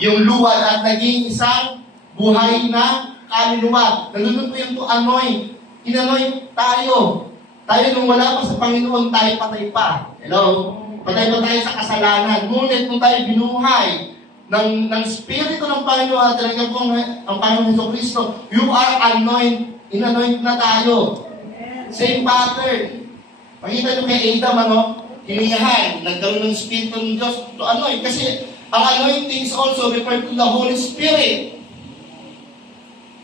yung luwad at naging isang buhay na kaluluwa. Nalulun po yung to anoint. Inanoint tayo. Tayo nung wala pa sa Panginoon, tayo patay pa. Hello? Patay pa tayo sa kasalanan. Ngunit kung tayo binuhay ng Espiritu ng Panginoon at talaga pong ang Panginoon Jesucristo, you are anoint. Inanoint na tayo. Same pattern. Makita nyo kay Adam, hiniyahan, nagkaroon ng Espiritu ng Diyos to anoint. Kasi ang anointing is also referred to the Holy Spirit.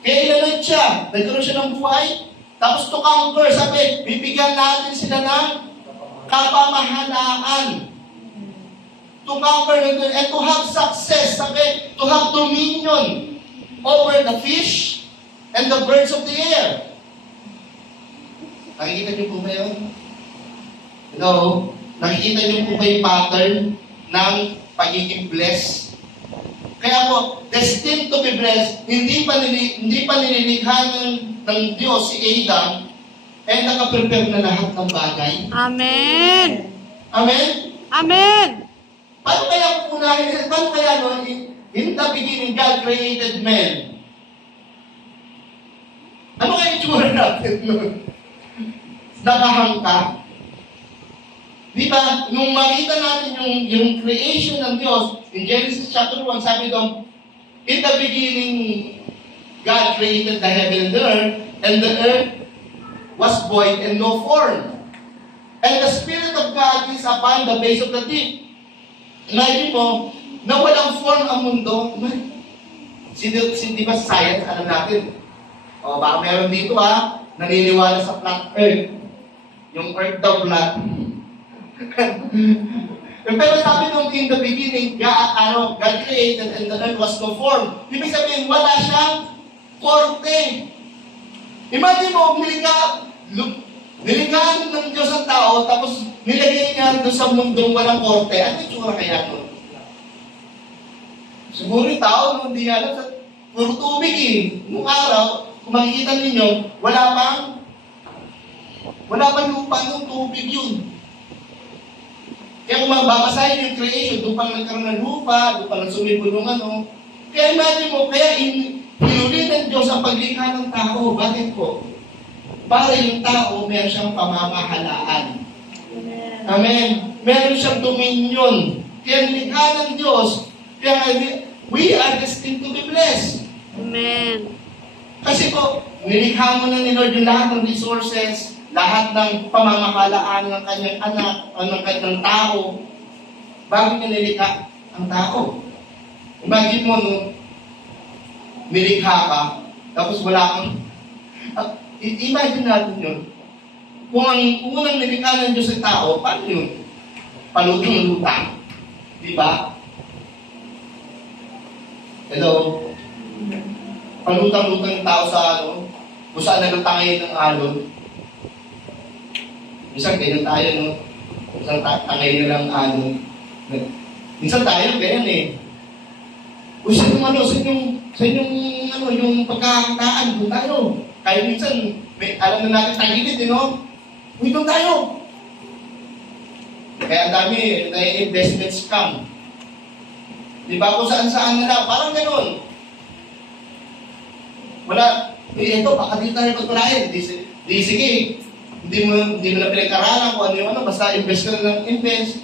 Kaya inanoint siya, nagkaroon siya ng buhay. Tapos to conquer, sabi, bibigyan natin sila ng kapamahalaan. To conquer and to have success, sabi, to have dominion over the fish and the birds of the air. Nakikita niyo po ba yun? Hello? Nakikita niyo po ba yung pattern ng pagiging blessed? Kaya po, destined to be blessed, hindi pa nililikha ng Diyos si Adam, ay nakaprepare na lahat ng bagay. Amen! Amen? Amen! Paano kaya in the beginning, God created man? Ano kaya itsura natin nun? Nakahangka. Di ba? Nung makita natin yung creation ng Diyos, in Genesis chapter 1, sabi doon, in the beginning, God created the heaven and the earth was void and no form. And the Spirit of God is upon the base of the deep. Imagine mo, na walang form ang mundo. Di ba science, alam natin? O baka meron dito naniniwala sa flat earth. Yung earth daw flat. Pero sabi nung in the beginning, God created and the earth was no form. Ibig sabihin, wala siyang korte. Imagine mo, nilingaan ng Diyos ang tao, tapos nilagay niya doon sa mundong walang korte. Ano yung tsura kaya nun? Siguro yung tao, nung hindi alam, puro tubig Nung araw, kung makikita ninyo, wala pang lupa ng tubig yun. Kaya kung mababasahin yung creation, doon pang nagkaroon ng lupa, doon pang sumibol ng Kaya imagine mo, kaya hinuli ng Diyos ang paglikha ng tao. Bakit po? Para yung tao, meron siyang pamamahalaan. Amen. Meron siyang dominion. Kaya nilikha ng Diyos, kaya we are destined to be blessed. Amen. Kasi po, nilikha mo na ni Lord yung lahat ng resources, lahat ng pamamahalaan ng kanyang anak, ng kanyang tao. Bakit niya nilikha ang tao? Imagine mo, nilikha ka, tapos wala kang... imagine natin yun. Kung ang unang nilikha ng Diyos sa tao, paano yun? Palutong-lutang. Di ba? Hello? Palutang-lutang yung tao sa kung saan nagtangayin ng alon. Minsan ganyan tayo, Minsan tangayin na lang alon. Minsan tayo, ganyan Kung sa inyong yung pagkakakitaan, doon tayo. Kaya minsan, alam na natin tagilid, Uy, doon tayo. Kaya ang dami, investment scam. Di ba? Kung saan-saan na lang, parang gano'n. Wala, ito, baka dito tayo pagpulahin. Di sige, hindi mo na pinag-aralan kung ano, basta invest ka na ng invest.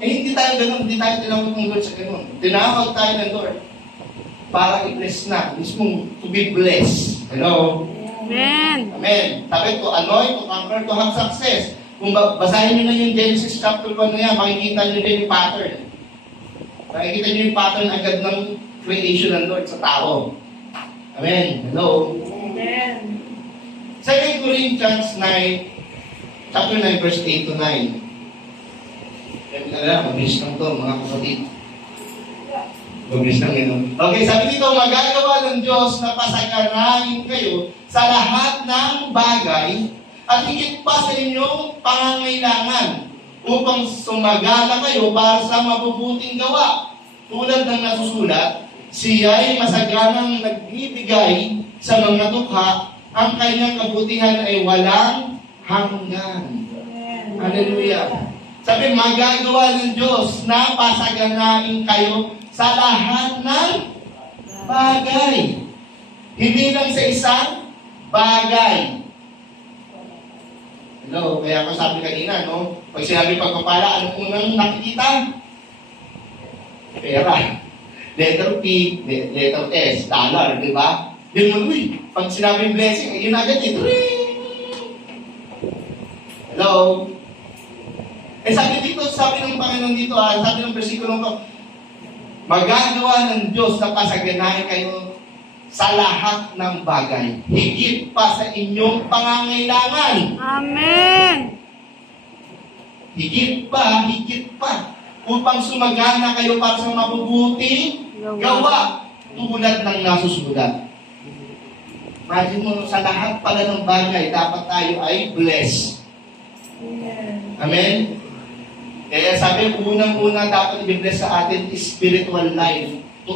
Hindi tayo gano'n, hindi tayo tinawag ng Lord sa gano'n. Tinawag tayo ng Lord para i-bless na, mismo to be blessed. Hello? Amen. Amen. Sabi to anoint, to conquer, to have success. Kung basahin nyo na yung Genesis chapter 1 na yan, makikita nyo din yung pattern. Makikita nyo yung pattern agad ng creation ng Lord sa tao. Amen. Hello? Amen. 2 Corinthians 9, chapter 9, verse 8 to 9. Mabilis lang to, mga kapatid. Mabilis lang yun. Okay, sabi dito, magagawa ng Diyos na pasaganahin kayo sa lahat ng bagay at higit pa sa inyong pangangailangan upang sumagana kayo para sa mabubuting gawa. Tulad ng nasusulat, siya'y masaganang nagbibigay sa mga dukha, ang kanyang kabutihan ay walang hanggan. Hallelujah. Sabi, magagawa ng Diyos na pasaganain kayo sa lahat ng bagay. Hindi lang sa isang bagay. Hello, kaya ako sabi kanina, no? Pag sinabi pagpapala, anong unang nakikita? Pera. Letter P, letter S, dollar, di ba? Di mo, pag sinabing blessing, yun agad ito. Hello? Sabi ng Panginoon dito, sabi ng versikulo ko, magagawa ng Diyos na pasaganahin kayo sa lahat ng bagay. Higit pa sa inyong pangangailangan. Amen. Higit pa. Upang sumagana kayo para sa mabubuting gawa tulad ng nasusulat. Imagine mo, sa lahat pala ng bagay, dapat tayo ay blessed. Amen? Kaya sabi, unang-una dapat i-bless sa atin is spiritual life.